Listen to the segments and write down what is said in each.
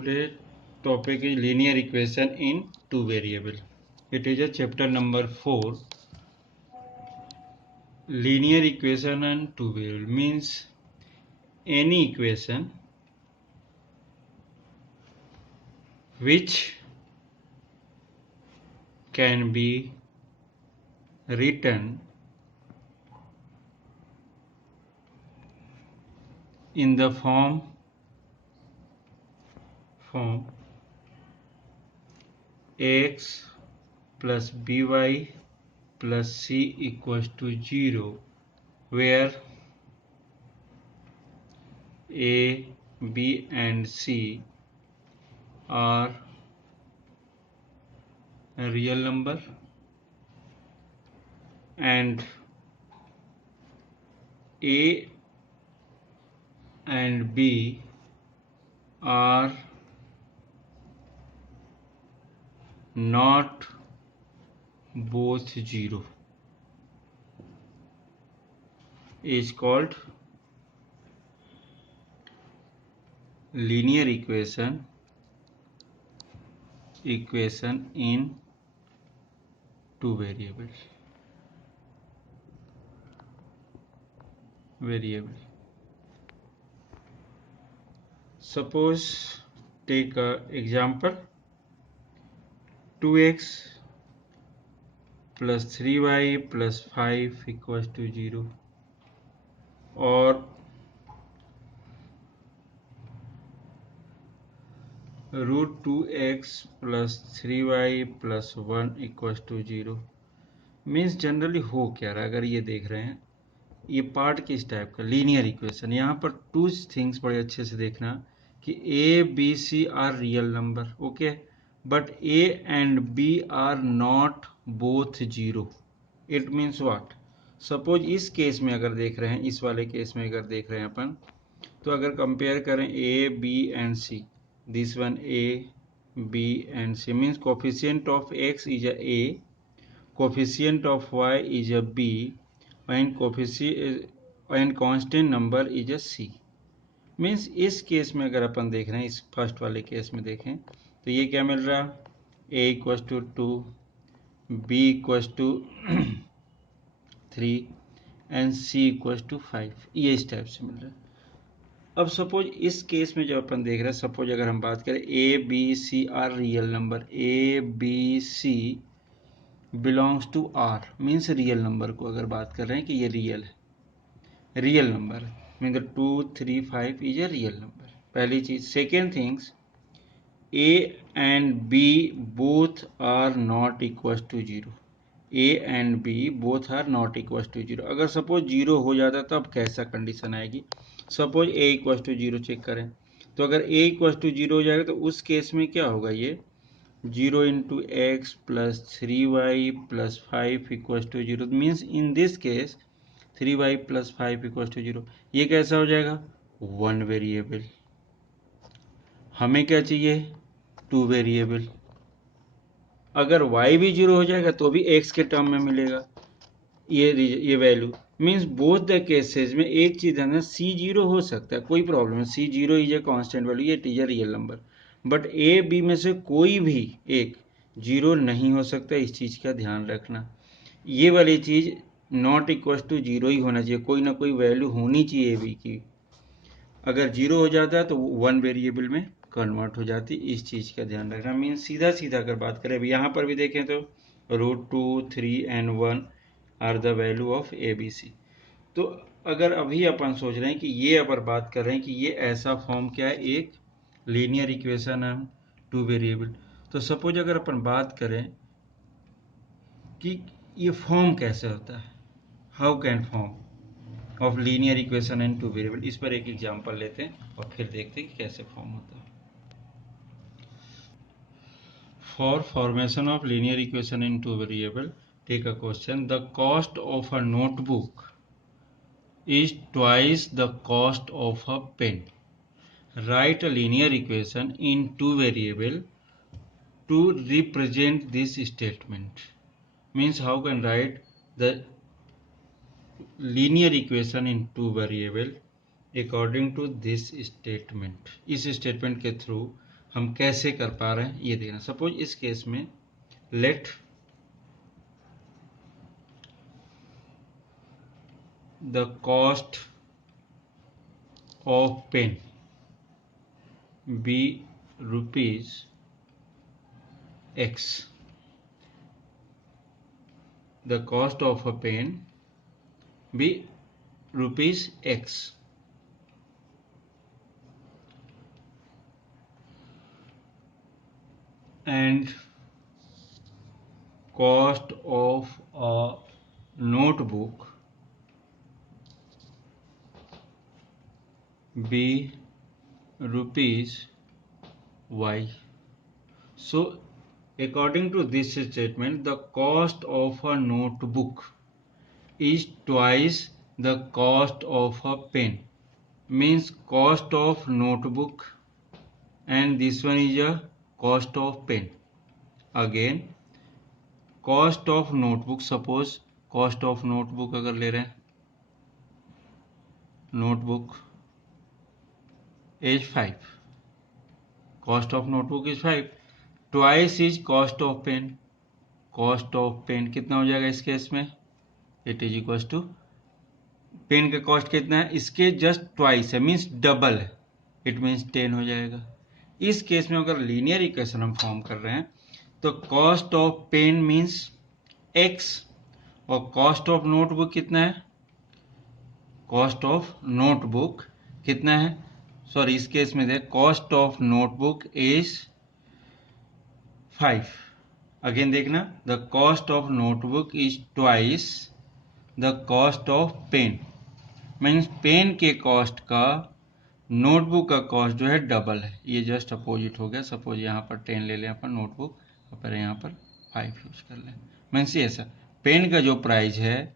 Today topic is linear equation in two variable. It is a chapter number 4. Linear equation and two variable means any equation which can be written in the form x plus by plus c equals to 0, where a, b and c are a real number and a and b are not both 0 is called linear equation in two variable. Suppose take a example 2x plus 3y plus 5 equals to 0, or root 2x plus 3y plus 1 equals to 0. Means generally हो क्या रहा है, अगर ये देख रहे हैं ये पार्ट किस टाइप का लीनियर इक्वेशन. यहाँ पर टू थिंग्स बड़े अच्छे से देखना कि a b c are real number, okay, but a and b are not both 0. It means what. Suppose इस केस में अगर देख रहे हैं, इस वाले केस में अगर देख रहे हैं अपन, तो अगर कंपेयर करें a b and c, this one a b and c means coefficient of x is a, coefficient of y is a b and coefficient and constant number is a c. Means इस case में अगर अपन देख रहे हैं, इस first वाले case में देखें तो ये क्या मिल रहा, a equals to 2, b equals to 3 and c equals to 5. ये इस टाइप से मिल रहा है. अब सपोज इस केस में जब अपन देख रहे हैं, सपोज अगर हम बात करें a b c are real number, a b c belongs to r means real number को अगर बात कर रहे हैं कि ये रियल है, real number mean 2 3 5 is a real number. पहली चीज. Second things, a and b both are not equal to 0. a and b both are not equal to 0. अगर सपोज 0 हो जाता तब कैसा कंडीशन आएगी. Suppose a equal to 0 check करें, तो अगर a इक्वल टू 0 हो जाएगा तो उस केस में क्या होगा, ये 0 into X plus 3y plus 5 equal to 0 means in this case 3y plus 5 equal to 0. ये कैसा हो जाएगा, वन वेरिएबल. हमें क्या चाहिए, टू वेरिएबल. अगर y भी 0 हो जाएगा तो भी x के टर्म में मिलेगा ये value. Means both the cases में एक चीज है ना, c 0 हो सकता है, कोई प्रॉब्लम है, c 0 is a constant value, ये is a real number, but a b में से कोई भी एक 0 नहीं हो सकता. इस चीज का ध्यान रखना. ये वाली चीज नॉट इक्वल टू 0 ही होना चाहिए, कोई ना कोई वैल्यू होनी चाहिए b की. अगर 0 हो जाता है तो वन वेरिएबल में कन्वर्ट हो जाती. इस चीज का ध्यान रखना. मीन्स सीधा सीधा अगर बात करें, अभी यहाँ पर भी देखें तो root 2 3 and 1 are the value of A B C. तो अगर अभी अपन सोच रहे हैं कि ये अगर बात कर रहे हैं कि ये ऐसा फॉर्म क्या है, एक लीनियर इक्वेशन है टू वेरिएबल, तो सपोज अगर अपन बात करें कि ये फॉर्म कैसे होता है, how can form of linear equation in two variable, इस पर एक एग्जांपल लेते हैं और फिर देखते हैं कि कैसे फॉर्म होता है. For formation of linear equation in two variable, take a question. The cost of a notebook is twice the cost of a pen. Write a linear equation in two variable to represent this statement. Means how can write the linear equation in two variable according to this statement. इस statement के through हम कैसे कर पा रहे हैं ये देखना। सपोज इस केस में let the cost of pen be rupees x. The cost of a pen be rupees x. And cost of a notebook be rupees y. So according to this statement, the cost of a notebook is twice the cost of a pen. Means cost of notebook and this one is a cost of pen. Again cost of notebook, suppose cost of notebook अगर ले रहे हैं, notebook is 5, cost of notebook is 5, twice is cost of pen. cost of pen कितना हो जाएगा इस case में, it is equal to pen का कॉस्ट कितना है, इसके जस्ट ट्वाइस है, मीन्स डबल है, इट मीन्स 10 हो जाएगा। इस केस में अगर लीनियर इक्वेशन हम फॉर्म कर रहे हैं तो cost of pen means x और कॉस्ट ऑफ नोटबुक कितना है, कॉस्ट ऑफ नोटबुक कितना है, सॉरी इस केस में देख cost of notebook is 5। Again देखना the cost of notebook is twice the cost of pen, means pen के कॉस्ट का नोटबुक का कॉस्ट जो है डबल है। ये जस्ट अपोजिट हो गया। सपोज यहाँ पर 10 ले लें अपन नोटबुक और फिर यहाँ पर 5 यूज कर लें। मीन्स ये ऐसा पेन का जो प्राइस है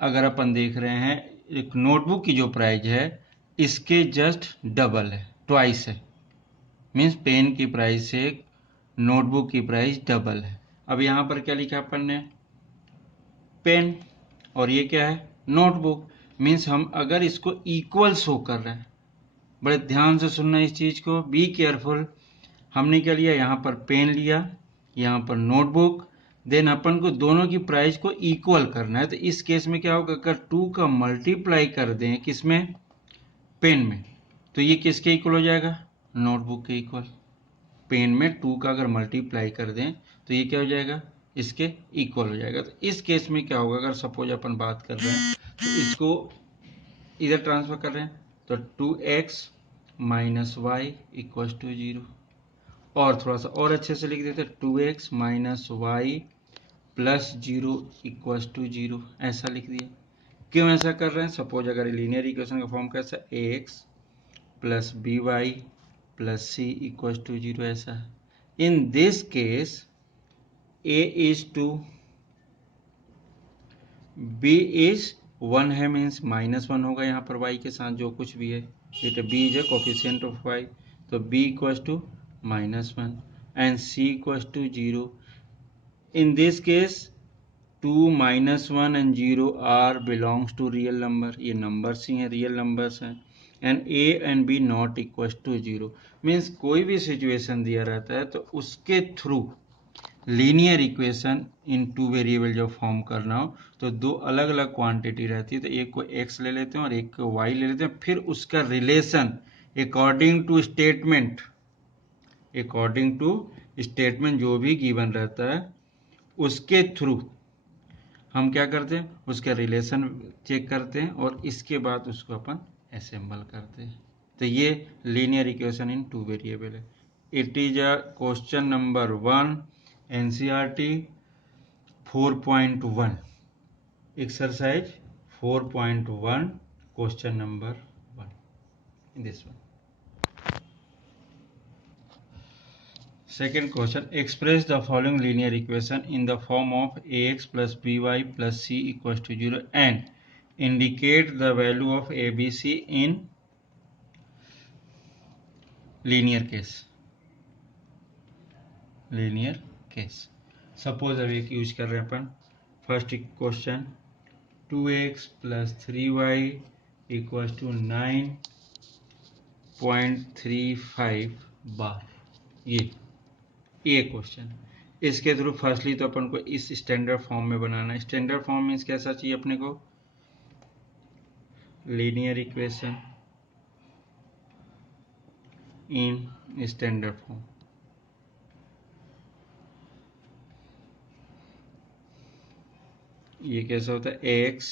अगर अपन देख रहे हैं एक नोटबुक की जो प्राइस है इसके जस्ट डबल है, ट्वाइस है। मीन्स पेन की प्राइस से नोटबुक की प्राइस डबल है। अब यहाँ पर क्या लिखा अपन ने, पेन, और ये क्या है नोटबुक। मीन्स हम अगर इसको इक्वल शो कर रहे हैं, बड़े ध्यान से सुनना इस चीज को, बी केयरफुल। हमने क्या लिया, यहाँ पर पेन लिया, यहाँ पर नोटबुक, देन अपन को दोनों की प्राइस को इक्वल करना है। तो इस केस में क्या होगा, अगर 2 का मल्टीप्लाई कर दें किसमें, पेन में, तो ये किसके इक्वल हो जाएगा, नोटबुक के इक्वल। पेन में 2 का अगर मल्टीप्लाई कर दें तो ये क्या हो जाएगा, इसके इक्वल हो जाएगा। तो इस केस में क्या होगा, अगर सपोज अपन बात कर रहे हैं तो इसको इधर ट्रांसफर कर रहे हैं तो 2x minus Y equal to 0, और थोड़ा सा और अच्छे से लिख देते 2x minus Y plus 0 equal to 0, ऐसा लिख दिया। क्यों ऐसा कर रहे हैं, सपोज अगर लीनियर इक्वेशन का फॉर्म कैसा, ax plus B Y plus C equal to 0 ऐसा है। In this case a is 2, b is 1 है, मीन्स -1 होगा यहाँ पर y के साथ जो कुछ भी है, ये तो b is a coefficient of y, तो b equal to -1 and c equal to 0। In this case 2 -1 and 0 are belongs to real number, ये नंबर्स ही हैं, रियल नंबर्स हैं, and a and b not equal to 0। Means कोई भी situation दिया रहता है तो उसके through linear equation in 2 variable जब फॉर्म करना हो तो 2 अलग अलग क्वांटिटी रहती है, तो एक को x ले लेते हैं और एक को y ले लेते हैं, फिर उसका रिलेशन अकॉर्डिंग टू स्टेटमेंट जो भी गिवन रहता है उसके थ्रू हम क्या करते हैं, उसका रिलेशन चेक करते हैं और इसके बाद उसको अपन असेंबल करते हैं। तो ये लीनियर इक्वेशन इन 2 वेरिएबल है। It is a question number 1 NCERT 4.1 exercise 4.1 question number 1 in this one. Second question, express the following linear equation in the form of ax plus by plus c equals to 0 and indicate the value of abc in linear case. Suppose अब एक use कर रहे हैं अपन, first question 2x plus 3y equal to 9.35 बार। ये question इसके through firstly तो अपन को इस स्टैंडर्ड फॉर्म में बनाना है। स्टैंडर्ड फॉर्म मीन्स कैसा चाहिए अपने को, linear equation in standard form. ये कैसा होता है, ax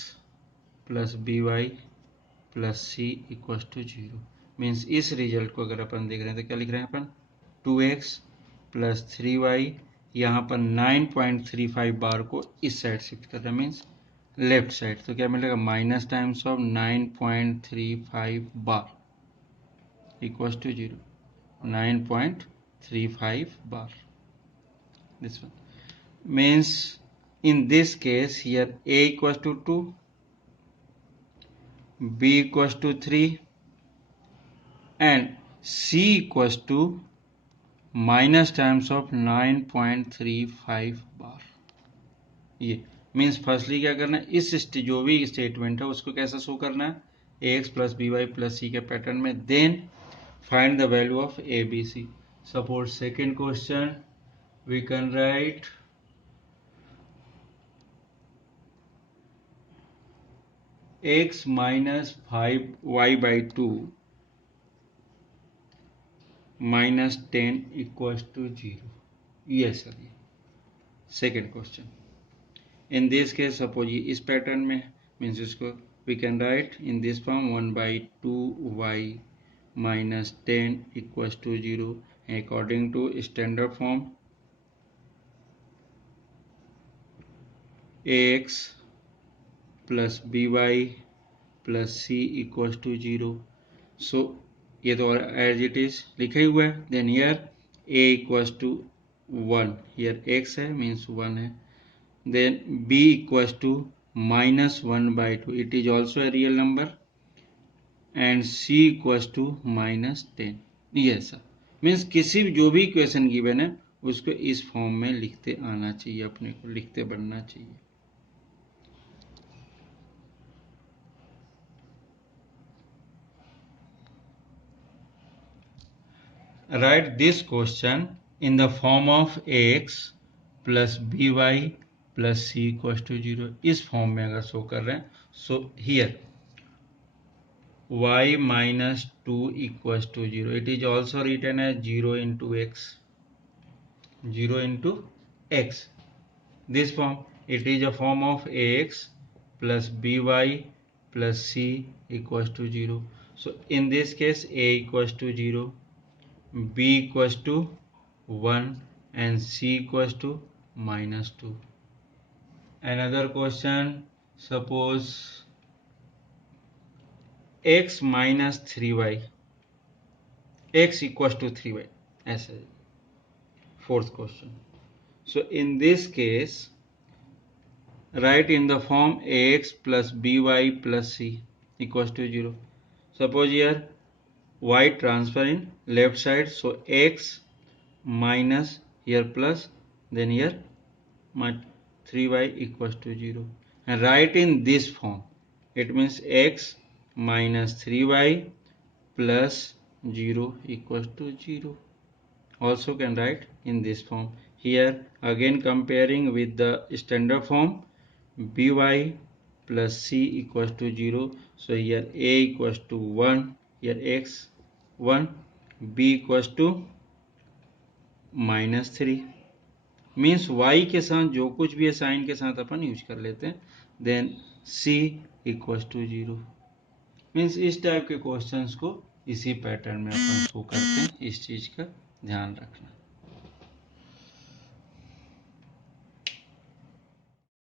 plus by plus C equal to 0। Means इस रिजल्ट को अगर अपन देख रहे हैं तो क्या लिख रहे हैं अपन, 2x प्लस 3y, यहाँ पर 9.35 बार को इस साइड शिफ्ट कर रहे हैं, मीन्स लेफ्ट साइड। तो क्या मिलेगा, माइनस टाइम्स ऑफ 9.35 बार इक्वल टू 0, 9.35 बार। This one means in this case here a equals to 2, b equals to 3 and c equals to minus times of 9.35 बार। ये मीन्स फर्स्टली क्या करना है, इस जो भी स्टेटमेंट है उसको कैसा शो करना है, ax plus B Y plus C के पैटर्न में, then find the value of A B C. Suppose second question we can write x minus 5y by 2 minus 10 equals to 0। ये सर ये second question. In this case suppose ये इस pattern में, means इसको we can write in this form 1/2y minus 10 equals to 0 according to standard form ax plus B Y plus C equals to 0। So ये तो as it is लिखा ही हुआ है। Then here a equals to 1, here x है means 1 है। Then b equals to minus 1/2, it is also a real number, and c equals to minus 10। ये sir means किसी भी जो भी इक्वेशन गिवन है उसको इस फॉर्म में लिखते आना चाहिए, अपने को लिखते बढ़ना चाहिए। Write this question in the form of ax plus by plus c equals to 0। इस फॉर्म में अगर शो कर रहे हैं, so here y minus 2 equals to 0, it is also written as 0 into x, 0 into x। This form, it is a form of ax plus by plus c equals to 0। So in this case a equals to 0, b equals to 1 and c equals to minus 2। Another question, suppose x minus 3y, x equals to 3y, ऐसा। Fourth question, so in this case write in the form ax plus by plus c equals to 0। Suppose here y transfer in left side, so x minus here plus, then here my 3y equals to 0, and write in this form, it means x minus 3y plus 0 equals to 0। Also can write in this form। Here again comparing with the standard form, by plus c equals to 0, so here a equals to 1, here x 1, b equals to minus 3, means y के साथ जो कुछ भी है sign के साथ अपन use कर लेते हैं। Then c equals to 0। Means इस टाइप के क्वेश्चंस को इसी पैटर्न में अपन शो करते हैं, इस चीज का ध्यान रखना।